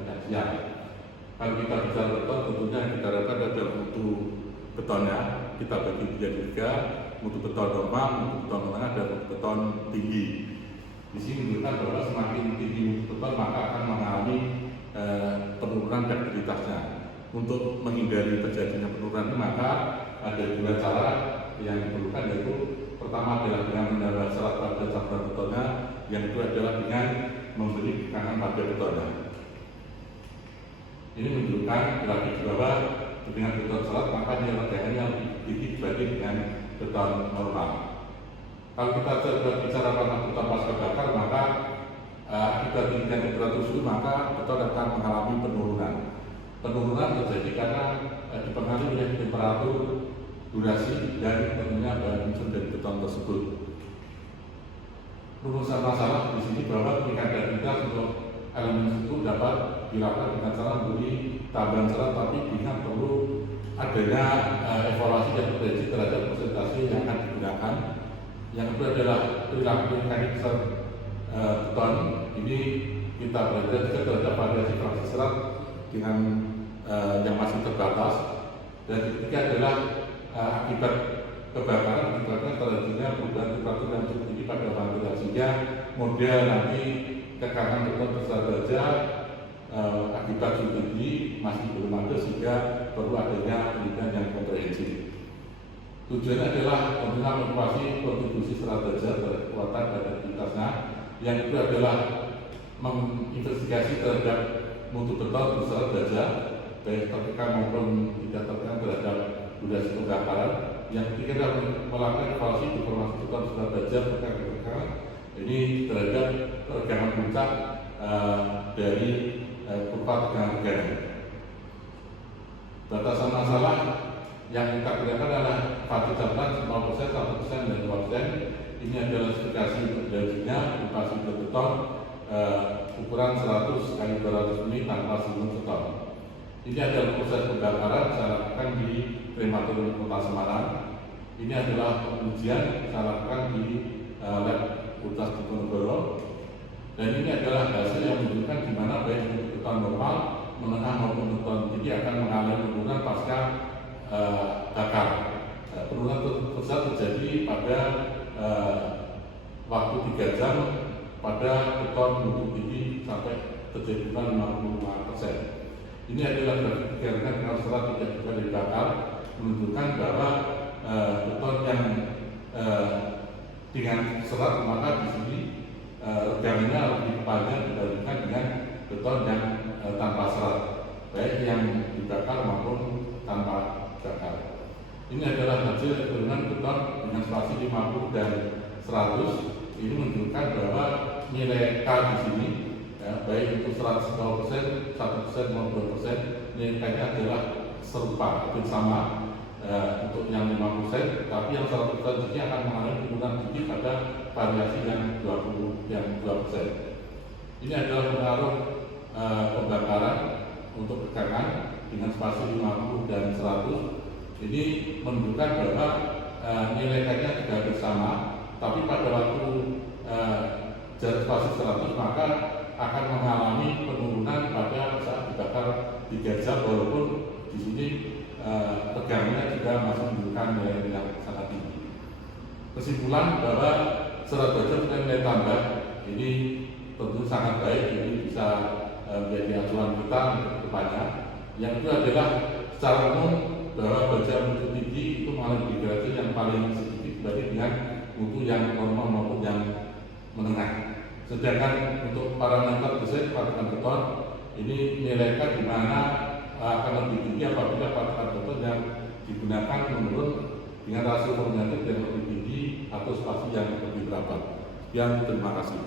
penyajian. Kalau kita bicara beton, tentunya kita harapkan ada mutu betonnya. Kita bagi menjadi 3, mutu beton normal, mutu beton menengah, dan mutu beton tinggi. Di sini menunjukkan bahwa semakin tinggi mutu beton maka akan mengalami penurunan ductilitasnya. Untuk menghindari terjadinya penurunan maka ada 2 cara yang diperlukan, yaitu pertama adalah dengan menambah serat pada campuran betonnya, yang kedua adalah dengan memberi tekanan pada betonnya. Ini menunjukkan grafik di bawah dengan beton serat maka nilai tegangannya lebih tinggi dibanding dengan beton normal. Kalau kita bicara pada beton pasca bakar maka akibat tingginya temperatur suhu maka beton akan mengalami penurunan. Penurunan terjadi karena dipengaruhi oleh temperatur, durasi, dan tentunya bahan unsur dari beton tersebut. Rumusan masalah di sini bahwa peningkatan ductilitas untuk elemen itu dapat dilakukan dengan cara memberi tambahan serat, tapi dengan perlu adanya evaluasi dan proyeksi terhadap presentasi yang akan digunakan. Yang kedua adalah perilaku mekanik beton. Ini kita belajar juga terhadap variasi fraksi serat dengan yang masih terbatas. Dan ketiga adalah akibat kebakaran menyebabkan terjadinya perubahan temperatur yang cukup tinggi pada ventilasinya, model nanti tekanan beton besar saja akibat suhu tinggi masih belum ada, sehingga perlu adanya penelitian yang komprehensif. Tujuannya adalah tentunya mengevaluasi kontribusi serat baja terhadap kekuatan dan aktivitasnya. Yang kedua adalah menginvestigasi terhadap mutu beton serat baja, baik tertekan maupun tidak tertekan terhadap durasi pembakaran. Yang ketiga adalah melakukan evaluasi informasi beton serat baja tertekan ini terhadap tegangan puncak dari kurva tegangan. Batasan masalah yang kita gunakan adalah fase campuran 0%, 1%, dan 2%. Ini adalah spesifikasi berjanjinya berupa beton ukuran 100 x 200 mm tanpa simbol beton. Ini adalah proses pembakaran saya lakukan di Krematorium Kota Semarang. Ini adalah pengujian saya lakukan di lab Universitas Diponegoro. Dan ini adalah hasil yang menunjukkan di mana baik beton normal, menengah maupun beton tinggi akan mengalami penurunan pasca bakar. Penurunan tersebut terjadi pada waktu 3 jam pada beton mutu tinggi sampai terjadi 55%. Ini adalah grafik dikarenakan dengan serat tidak juga dibakar, menunjukkan bahwa beton yang dengan serat maka di sini tegangannya lebih panjang dibandingkan dengan beton yang tanpa serat, baik yang dibakar maupun tanpa bakar. Ini adalah hasil eksperimen beton dengan spasi 50 dan 100. Ini menunjukkan bahwa nilai K di sini baik itu 100%, 1%, maupun 2%, nilainya adalah serupa, hampir sama untuk yang 50%, tapi yang 100% ini akan mengalami penurunan tinggi pada variasi yang 2%. Ini adalah pengaruh pembakaran untuk tekanan dengan spasi 50 dan 100. Ini menunjukkan bahwa nilai K-nya juga hampir sama, tapi pada waktu jarak spasi 100 maka akan mengalami penurunan pada saat dibakar 3 jam, walaupun di sini tegangannya juga masih menunjukkan nilai yang sangat tinggi. Kesimpulan bahwa serat baja punya nilai tambah ini tentu sangat baik, ini bisa menjadi acuan kita untuk kedepannya. Yang kedua adalah secara umum bahwa baja mutu tinggi itu mengalami degradasi yang paling sedikit dibanding dengan mutu yang normal maupun yang menengah. Sedangkan untuk parameter desain patokan beton ini nilai K di mana akan lebih tinggi apabila patokan beton yang digunakan menurun dengan rasio formulatif yang lebih tinggi atau spasi yang lebih rapat. Sekian, terima kasih.